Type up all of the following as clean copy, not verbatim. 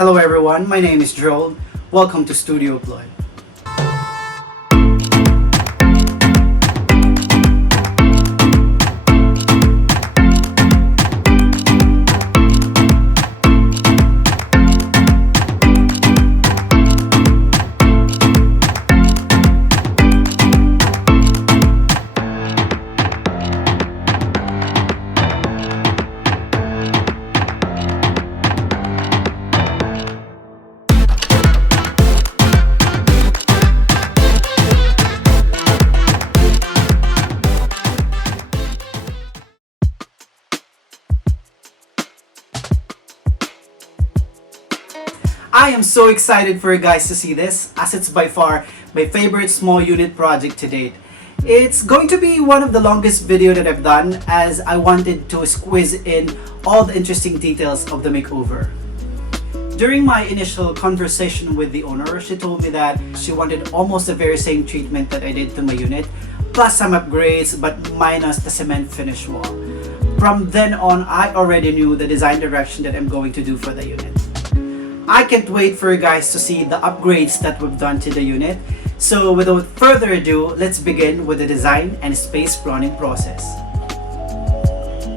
Hello everyone, my name is Joel. Welcome to Studio Ploy. I am so excited for you guys to see this, as it's by far my favorite small unit project to date. It's going to be one of the longest video that I've done, as I wanted to squeeze in all the interesting details of the makeover. During my initial conversation with the owner, she told me that she wanted almost the very same treatment that I did to my unit, plus some upgrades but minus the cement finish wall. From then on, I already knew the design direction that I'm going to do for the unit. I can't wait for you guys to see the upgrades that we've done to the unit. So without further ado, let's begin with the design and space planning process.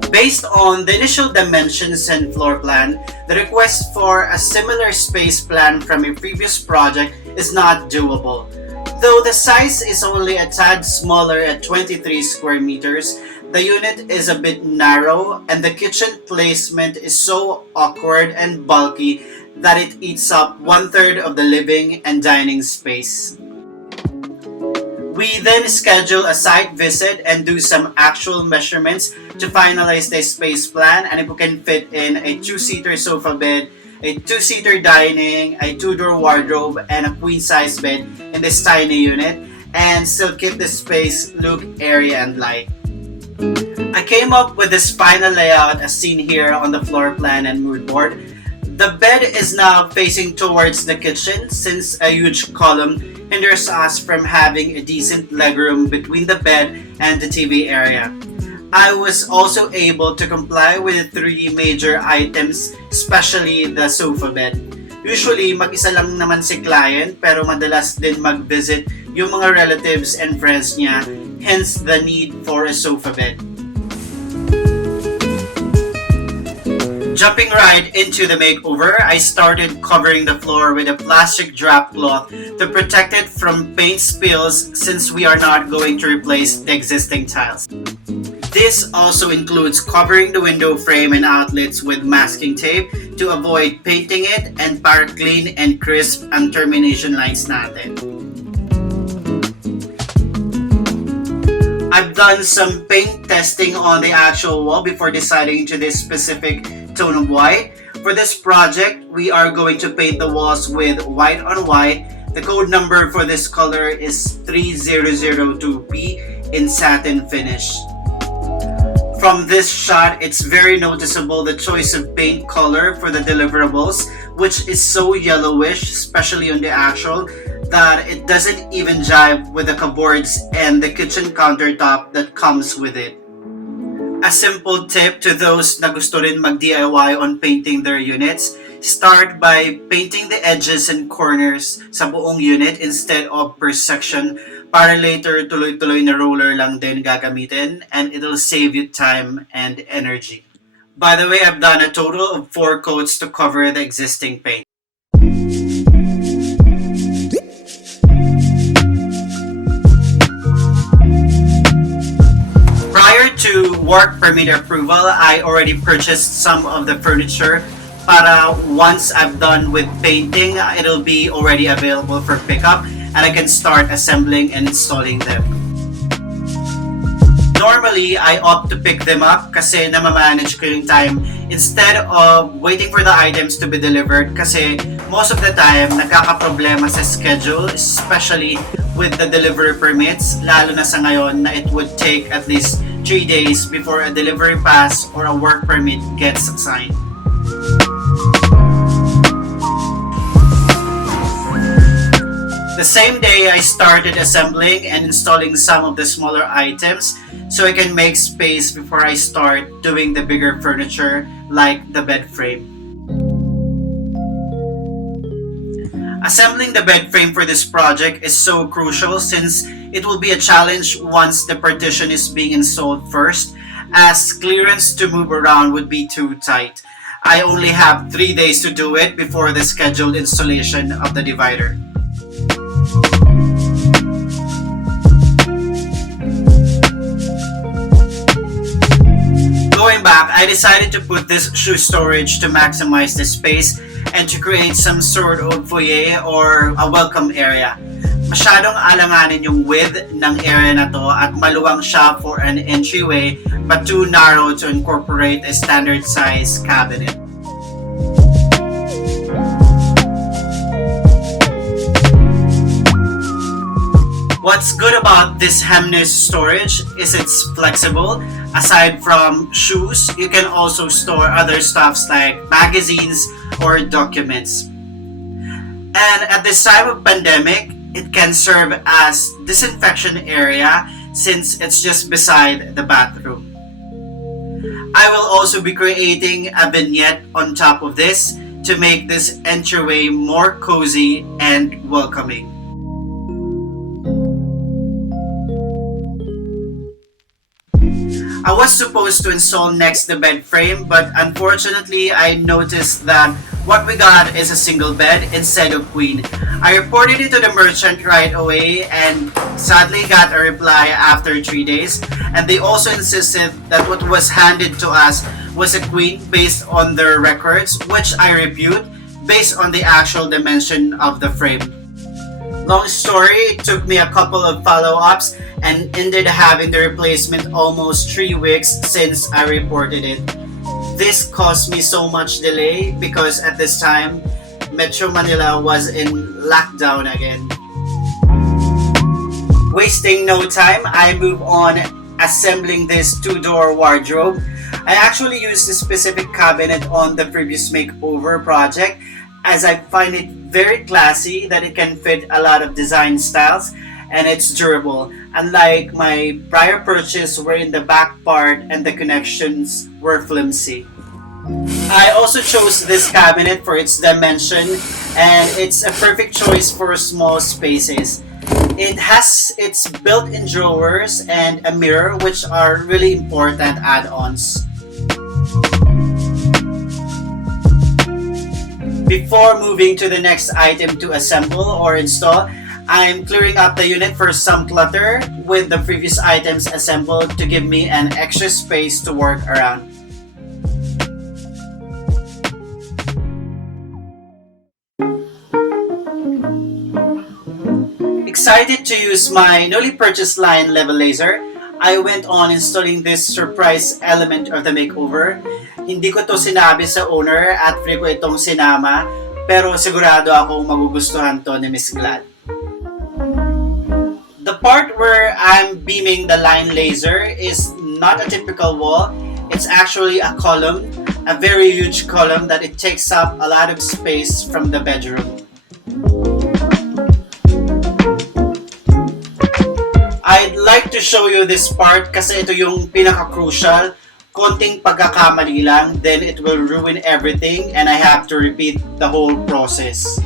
Based on the initial dimensions and floor plan, the request for a similar space plan from a previous project is not doable. Though the size is only a tad smaller at 23 square meters, the unit is a bit narrow and the kitchen placement is so awkward and bulky that it eats up 1/3 of the living and dining space. We then schedule a site visit and do some actual measurements to finalize the space plan, and if we can fit in a 2-seater sofa bed, a 2-seater dining, a 2-door wardrobe, and a queen-size bed in this tiny unit, and still keep the space look airy and light. I came up with this final layout as seen here on the floor plan and mood board. The bed is now facing towards the kitchen, since a huge column hinders us from having a decent legroom between the bed and the TV area. I was also able to comply with 3 major items, especially the sofa bed. Usually, mag-isa lang naman si client, pero madalas din mag-visit yung mga relatives and friends niya, hence the need for a sofa bed. Jumping right into the makeover, I started covering the floor with a plastic drop cloth to protect it from paint spills, since we are not going to replace the existing tiles. This also includes covering the window frame and outlets with masking tape to avoid painting it and para clean and crisp ang termination lines natin. I've done some paint testing on the actual wall before deciding to this specific tone of white. For this project, we are going to paint the walls with white on white. The code number for this color is 3002P in satin finish. From this shot, it's very noticeable the choice of paint color for the deliverables, which is so yellowish, especially on the actual, that it doesn't even jive with the cupboards and the kitchen countertop that comes with it. A simple tip to those na gusto rin mag-DIY on painting their units, start by painting the edges and corners sa buong unit instead of per section, para later tuloy-tuloy na roller lang din gagamitin, and it'll save you time and energy. By the way, I've done a total of 4 coats to cover the existing paint. To work permit approval, I already purchased some of the furniture para once I've done with painting, it'll be already available for pickup and I can start assembling and installing them. Normally, I opt to pick them up kasi namamanage ko yung time instead of waiting for the items to be delivered, kasi most of the time nagkakaproblema sa schedule, especially with the delivery permits, lalo na sa ngayon na it would take at least 3 days before a delivery pass or a work permit gets signed. The same day, I started assembling and installing some of the smaller items so I can make space before I start doing the bigger furniture like the bed frame. Assembling the bed frame for this project is so crucial since it will be a challenge once the partition is being installed first, as clearance to move around would be too tight. I only have 3 days to do it before the scheduled installation of the divider. Going back, I decided to put this shoe storage to maximize the space and to create some sort of foyer or a welcome area. Masyadong alanganin yung width ng area na to at maluwang siya for an entryway but too narrow to incorporate a standard size cabinet. What's good about this hemness storage is it's flexible. Aside from shoes, you can also store other stuffs like magazines or documents. And at this time of pandemic, it can serve as disinfection area since it's just beside the bathroom. I will also be creating a vignette on top of this to make this entryway more cozy and welcoming. I was supposed to install next the bed frame, but unfortunately I noticed that what we got is a single bed instead of queen. I reported it to the merchant right away and sadly got a reply after 3 days, and they also insisted that what was handed to us was a queen based on their records, which I refute based on the actual dimension of the frame. Long story, it took me a couple of follow-ups and ended having the replacement almost 3 weeks since I reported it. This caused me so much delay because at this time, Metro Manila was in lockdown again. Wasting no time, I move on assembling this 2-door wardrobe. I actually used this specific cabinet on the previous makeover project as I find it very classy that it can fit a lot of design styles and it's durable. Unlike my prior purchase wherein the back part and the connections were flimsy. I also chose this cabinet for its dimension and it's a perfect choice for small spaces. It has its built-in drawers and a mirror, which are really important add-ons. Before moving to the next item to assemble or install, I'm clearing up the unit for some clutter with the previous items assembled to give me an extra space to work around. Excited to use my newly purchased line level laser, I went on installing this surprise element of the makeover. Hindi ko to sinabi sa owner at free ko itong sinama, pero sigurado ako magugustuhan to ni Miss Glad. The part where I'm beaming the line laser is not a typical wall. It's actually a column, a very huge column that it takes up a lot of space from the bedroom. I'd like to show you this part kasi ito yung pinaka-crucial. Konting pagkakamali lang, then it will ruin everything and I have to repeat the whole process.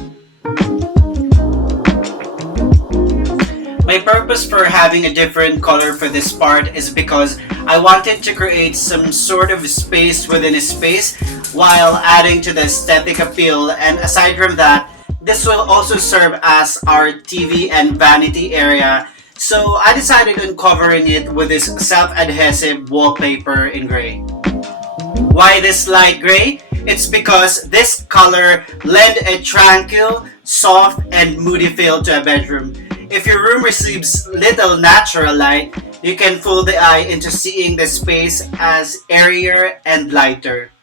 My purpose for having a different color for this part is because I wanted to create some sort of space within a space while adding to the aesthetic appeal, and aside from that, this will also serve as our TV and vanity area. So I decided on covering it with this self-adhesive wallpaper in gray. Why this light gray? It's because this color lend a tranquil, soft, and moody feel to a bedroom. If your room receives little natural light, you can fool the eye into seeing the space as airier and lighter.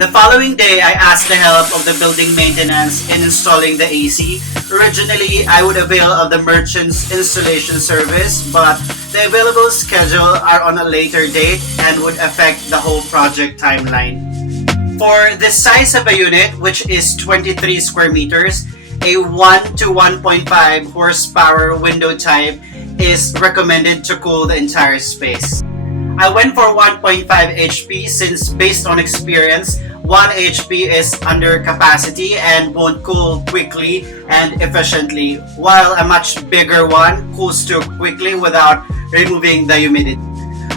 The following day, I asked the help of the building maintenance in installing the AC. Originally, I would avail of the merchant's installation service, but the available schedule are on a later date and would affect the whole project timeline. For the size of a unit, which is 23 square meters, a 1 to 1.5 horsepower window type is recommended to cool the entire space. I went for 1.5 HP since based on experience, 1 HP is under capacity and won't cool quickly and efficiently, while a much bigger one cools too quickly without removing the humidity.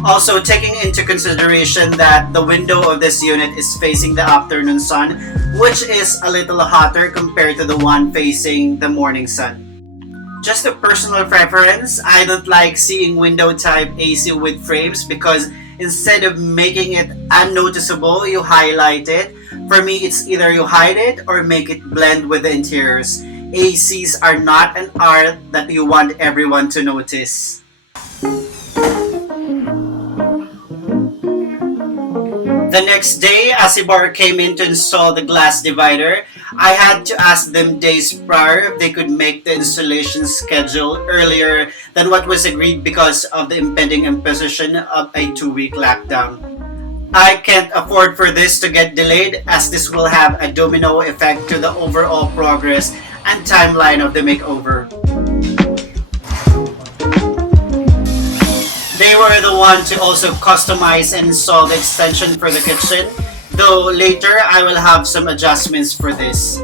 Also, taking into consideration that the window of this unit is facing the afternoon sun, which is a little hotter compared to the one facing the morning sun. Just a personal preference, I don't like seeing window type AC with frames because instead of making it unnoticeable, you highlight it. For me, it's either you hide it or make it blend with the interiors. ACs are not an art that you want everyone to notice. The next day, Asibar came in to install the glass divider. I had to ask them days prior if they could make the installation schedule earlier than what was agreed because of the impending imposition of a 2-week lockdown. I can't afford for this to get delayed as this will have a domino effect to the overall progress and timeline of the makeover. They were the one to also customize and install the extension for the kitchen, though later I will have some adjustments for this.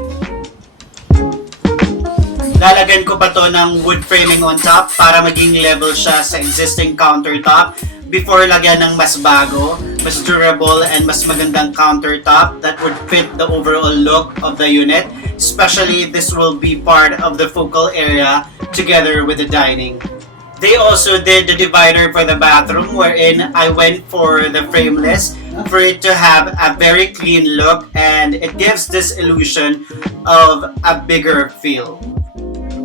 Lalagyan ko pa to ng wood framing on top para maging level siya sa existing countertop before lagyan ng mas bago, mas durable, and mas magandang countertop that would fit the overall look of the unit, especially this will be part of the focal area together with the dining. They also did the divider for the bathroom wherein I went for the frameless for it to have a very clean look and it gives this illusion of a bigger feel.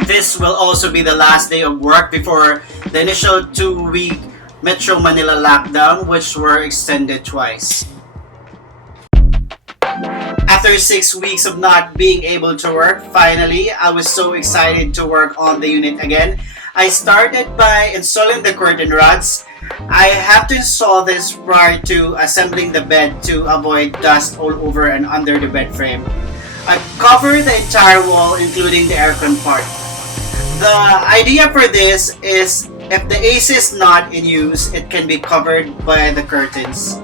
This will also be the last day of work before the initial 2-week Metro Manila lockdown, which were extended twice. After 6 weeks of not being able to work, finally, I was so excited to work on the unit again. I started by installing the curtain rods. I have to install this prior to assembling the bed to avoid dust all over and under the bed frame. I covered the entire wall including the aircon part. The idea for this is if the AC is not in use, it can be covered by the curtains.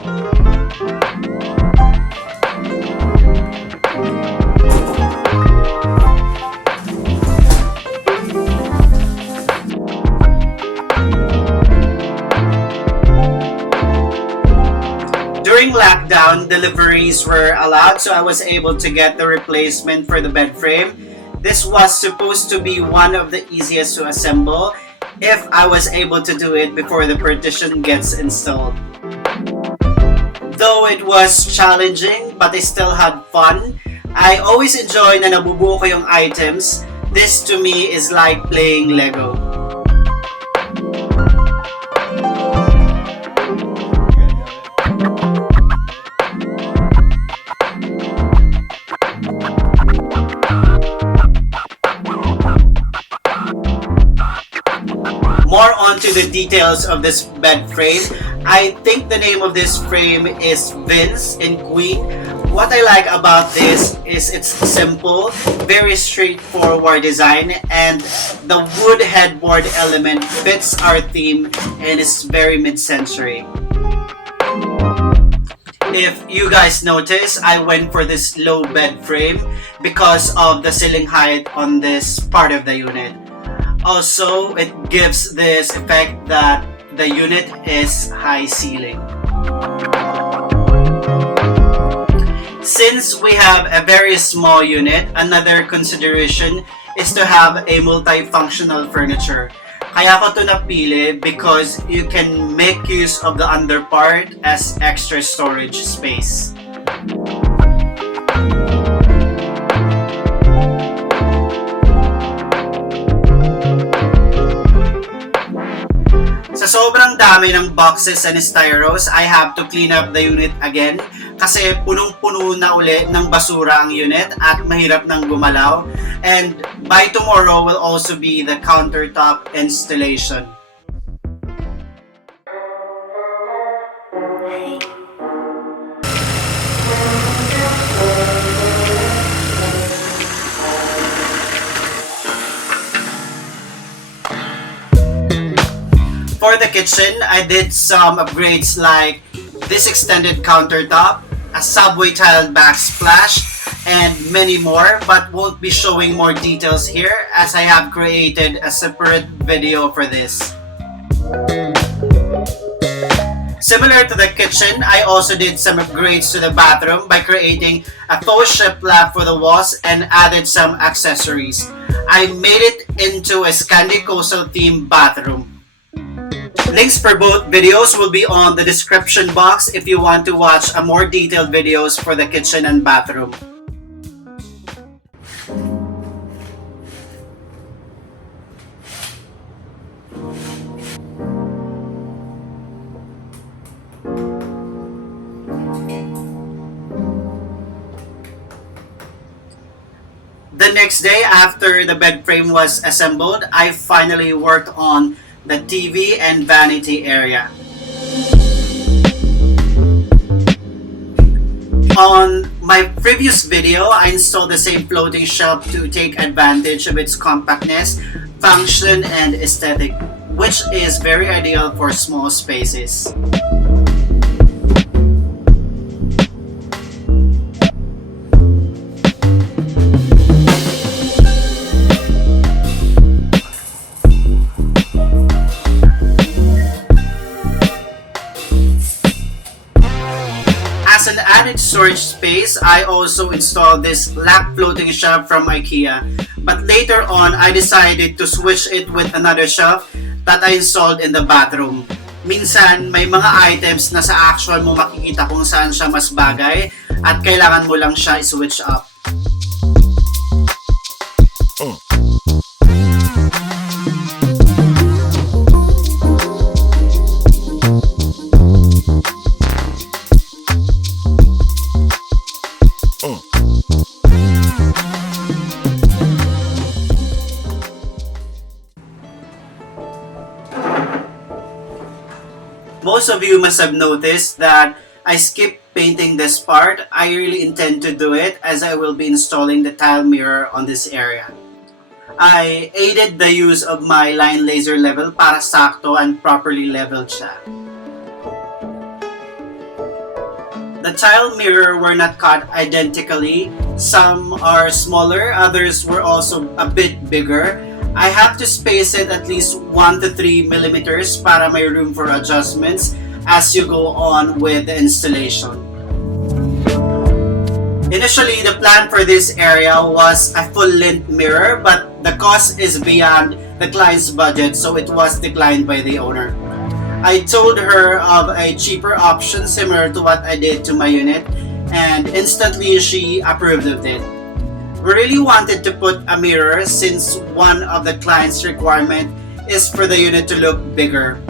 During lockdown, deliveries were allowed, so I was able to get the replacement for the bed frame. This was supposed to be one of the easiest to assemble if I was able to do it before the partition gets installed. Though it was challenging, but I still had fun. I always enjoy na nabubuo ko yung items. This to me is like playing Lego. More on to the details of this bed frame. I think the name of this frame is Vince in Queen. What I like about this is it's simple, very straightforward design, and the wood headboard element fits our theme and is very mid-century. If you guys notice, I went for this low bed frame because of the ceiling height on this part of the unit. Also, it gives this effect that the unit is high ceiling. Since we have a very small unit, another consideration is to have a multifunctional furniture. Kaya ko to napili because you can make use of the under part as extra storage space. Sa sobrang dami ng boxes and styros, I have to clean up the unit again kasi punong-puno na uli ng basura ang unit at mahirap nang gumalaw. And by tomorrow will also be the countertop installation. For the kitchen, I did some upgrades like this extended countertop, a subway tiled backsplash, and many more, but won't be showing more details here as I have created a separate video for this. Similar to the kitchen, I also did some upgrades to the bathroom by creating a faux shiplap for the walls and added some accessories. I made it into a Scandi coastal themed bathroom. Links for both videos will be on the description box if you want to watch a more detailed videos for the kitchen and bathroom. The next day, after the bed frame was assembled, I finally worked on the TV and vanity area. On my previous video, I installed the same floating shelf to take advantage of its compactness, function, and aesthetic, which is very ideal for small spaces. As an added storage space, I also installed this lap floating shelf from IKEA. But later on, I decided to switch it with another shelf that I installed in the bathroom. Minsan, may mga items na sa actual mo makikita kung saan siya mas bagay at kailangan mo lang siya i-switch up. Most of you must have noticed that I skipped painting this part. I really intend to do it as I will be installing the tile mirror on this area. I aided the use of my line laser level para sakto and properly leveled siya. The tile mirror were not cut identically. Some are smaller, others were also a bit bigger. I have to space it at least 1 to 3 millimeters para may room for adjustments as you go on with the installation. Initially, the plan for this area was a full-length mirror, but the cost is beyond the client's budget, so it was declined by the owner. I told her of a cheaper option similar to what I did to my unit, and instantly she approved of it. We really wanted to put a mirror since one of the client's requirement is for the unit to look bigger.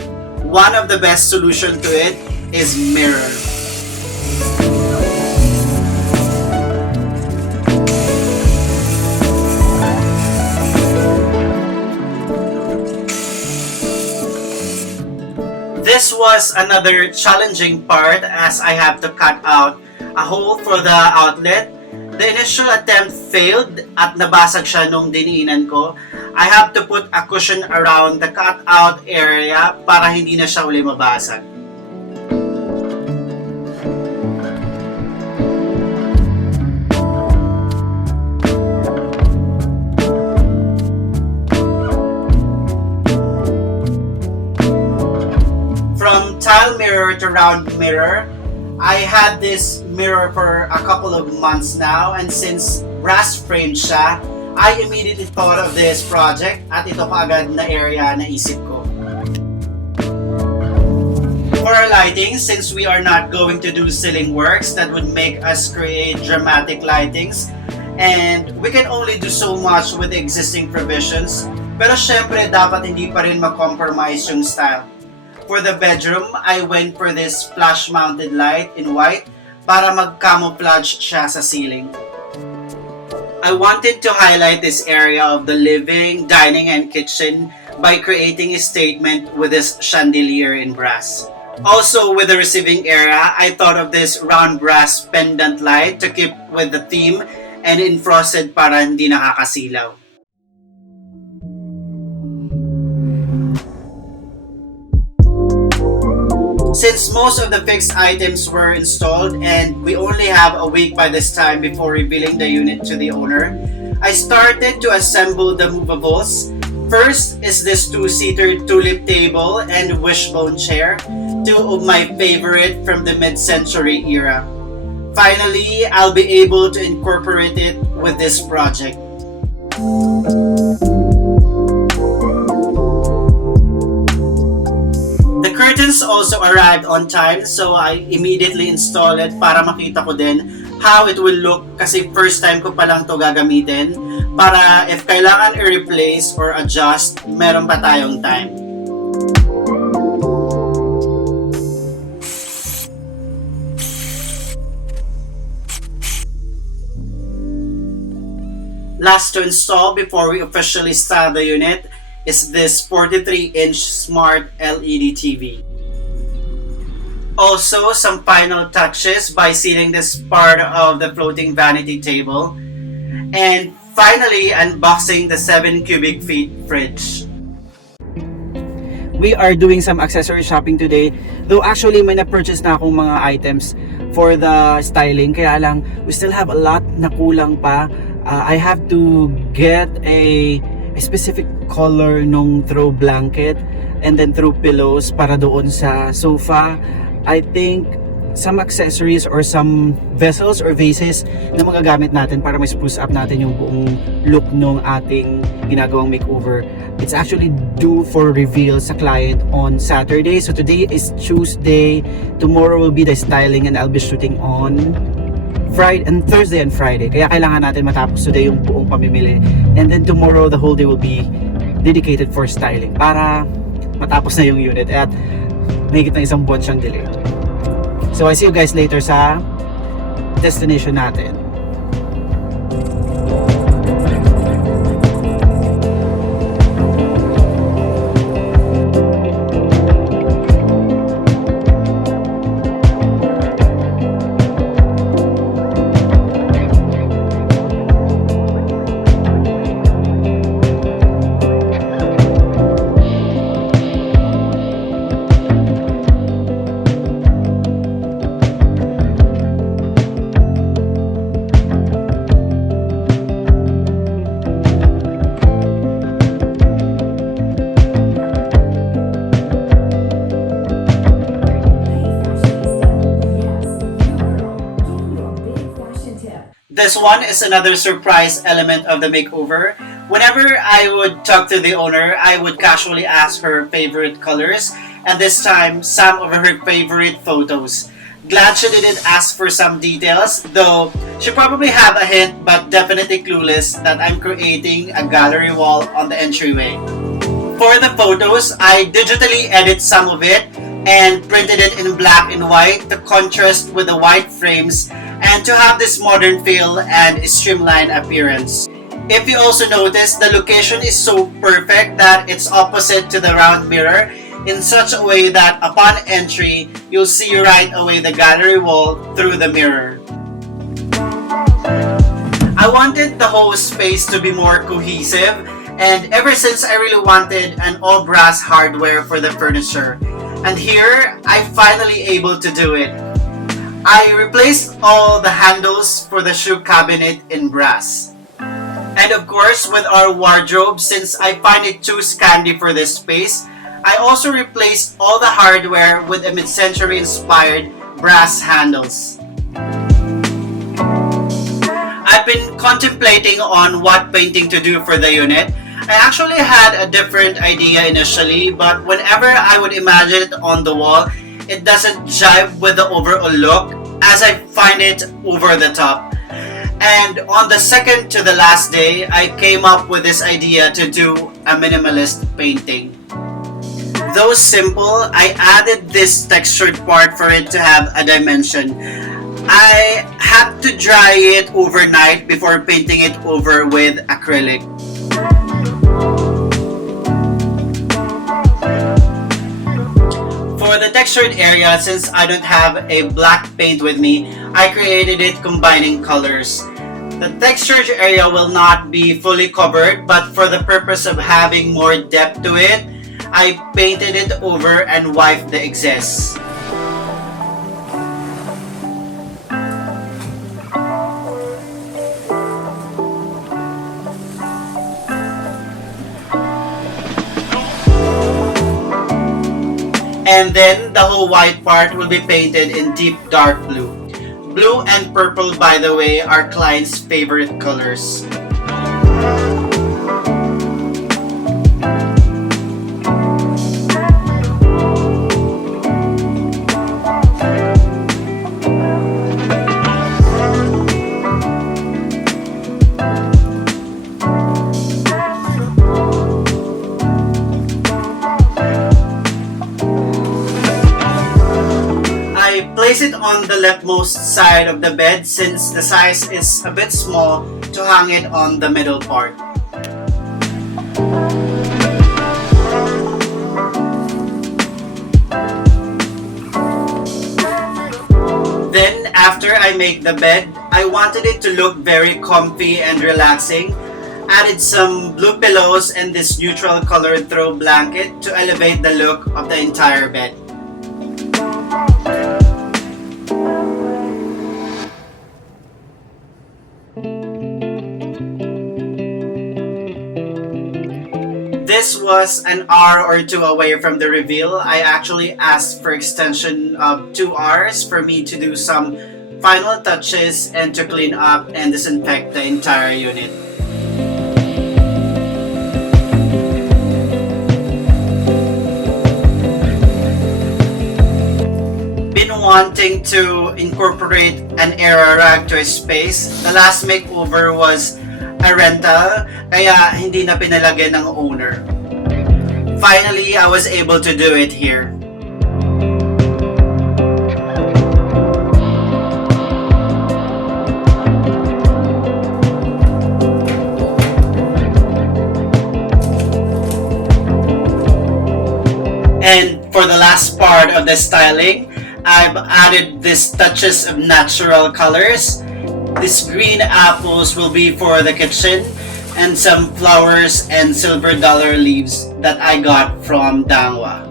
One of the best solution to it is mirror. This was another challenging part as I have to cut out a hole for the outlet. The initial attempt failed at nabasag siya nung diniinan ko. I have to put a cushion around the cut-out area para hindi na siya uli mabasag. From tile mirror to round mirror, I had this mirror for a couple of months now, and since brass frame siya, I immediately thought of this project at ito kaagad na area na isip ko. For our lighting, since we are not going to do ceiling works that would make us create dramatic lightings, and we can only do so much with the existing provisions, pero syempre dapat hindi pa rin ma-compromise yung style. For the bedroom, I went for this flash-mounted light in white para mag-camouflage siya sa ceiling. I wanted to highlight this area of the living, dining, and kitchen by creating a statement with this chandelier in brass. Also, with the receiving area, I thought of this round brass pendant light to keep with the theme and in-frosted para hindi nakakasilaw. Since most of the fixed items were installed and we only have a week by this time before revealing the unit to the owner, I started to assemble the movables. First is this two-seater tulip table and wishbone chair, two of my favorite from the mid-century era. Finally, I'll be able to incorporate it with this project. The curtains also arrived on time, so I immediately installed it para makita ko din how it will look kasi first time ko pa lang to gagamitin para if kailangan i-replace or adjust, meron pa tayong time. Last to install before we officially start the unit is this 43-inch smart LED TV. Also, some final touches by sealing this part of the floating vanity table. And finally, unboxing the 7 cubic feet fridge. We are doing some accessory shopping today. Though actually, may na-purchase na akong mga items for the styling. Kaya lang, we still have a lot na kulang pa. I have to get a specific color nung throw blanket and then throw pillows para doon sa sofa. I think some accessories or some vessels or vases na magagamit natin para ma-spruce up natin yung buong look nung ating ginagawang makeover. It's actually due for reveal sa client on Saturday. So today is Tuesday. Tomorrow will be the styling and I'll be shooting on Friday and Thursday and Friday. Kaya kailangan natin matapos today yung buong pamimili. And then tomorrow the whole day will be dedicated for styling para matapos na yung unit at mahigit na isang buwan siyang delay. So I see you guys later sa destination natin. This one is another surprise element of the makeover. Whenever I would talk to the owner, I would casually ask her favorite colors, and this time, some of her favorite photos. Glad she didn't ask for some details, though she probably have a hint but definitely clueless that I'm creating a gallery wall on the entryway. For the photos, I digitally edit some of it and printed it in black and white to contrast with the white frames and to have this modern feel and streamlined appearance. If you also notice, the location is so perfect that it's opposite to the round mirror in such a way that upon entry, you'll see right away the gallery wall through the mirror. I wanted the whole space to be more cohesive, and ever since I really wanted an all brass hardware for the furniture. And here, I'm finally able to do it. I replaced all the handles for the shoe cabinet in brass. And of course, with our wardrobe, since I find it too Scandi for this space, I also replaced all the hardware with a mid-century inspired brass handles. I've been contemplating on what painting to do for the unit. I actually had a different idea initially, but whenever I would imagine it on the wall, it doesn't jive with the overall look as I find it over the top. And on the second to the last day, I came up with this idea to do a minimalist painting. Though simple, I added this textured part for it to have a dimension. I had to dry it overnight before painting it over with acrylic. For the textured area, since I don't have a black paint with me, I created it combining colors. The textured area will not be fully covered, but for the purpose of having more depth to it, I painted it over and wiped the excess. And then the whole white part will be painted in deep dark blue. Blue and purple, by the way, are clients' favorite colors. Place it on the leftmost side of the bed since the size is a bit small to hang it on the middle part. Then after I make the bed, I wanted it to look very comfy and relaxing. Added some blue pillows and this neutral colored throw blanket to elevate the look of the entire bed. This was an hour or two away from the reveal. I actually asked for extension of 2 hours for me to do some final touches and to clean up and disinfect the entire unit. Been wanting to incorporate an era rag to a space. The last makeover was a rental, kaya hindi na pinalagyan ng owner. Finally, I was able to do it here. And for the last part of the styling, I've added these touches of natural colors. These green apples will be for the kitchen, and some flowers and silver dollar leaves that I got from Dangwa.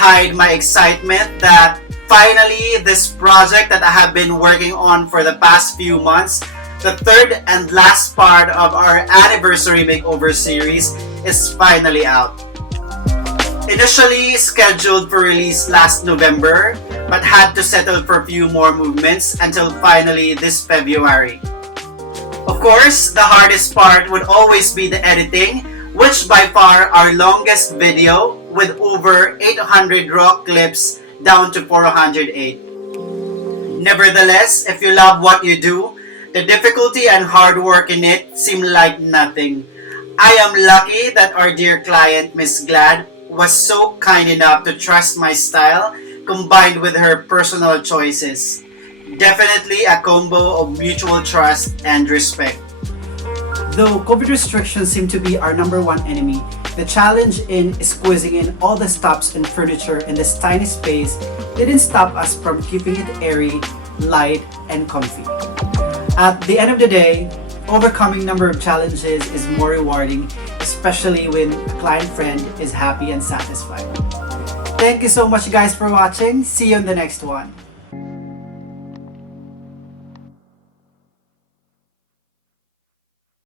hide my excitement that finally this project that I have been working on for the past few months, the third and last part of our anniversary makeover series, is finally out. Initially scheduled for release last November, but had to settle for a few more movements until finally this February. Of course, the hardest part would always be the editing, which by far our longest video with over 800 raw clips down to 408. Nevertheless, if you love what you do, the difficulty and hard work in it seem like nothing. I am lucky that our dear client, Miss Glad, was so kind enough to trust my style combined with her personal choices. Definitely a combo of mutual trust and respect. Though COVID restrictions seem to be our number one enemy, the challenge in squeezing in all the stops and furniture in this tiny space didn't stop us from keeping it airy, light, and comfy. At the end of the day, overcoming number of challenges is more rewarding, especially when a client friend is happy and satisfied. Thank you so much guys for watching. See you on the next one.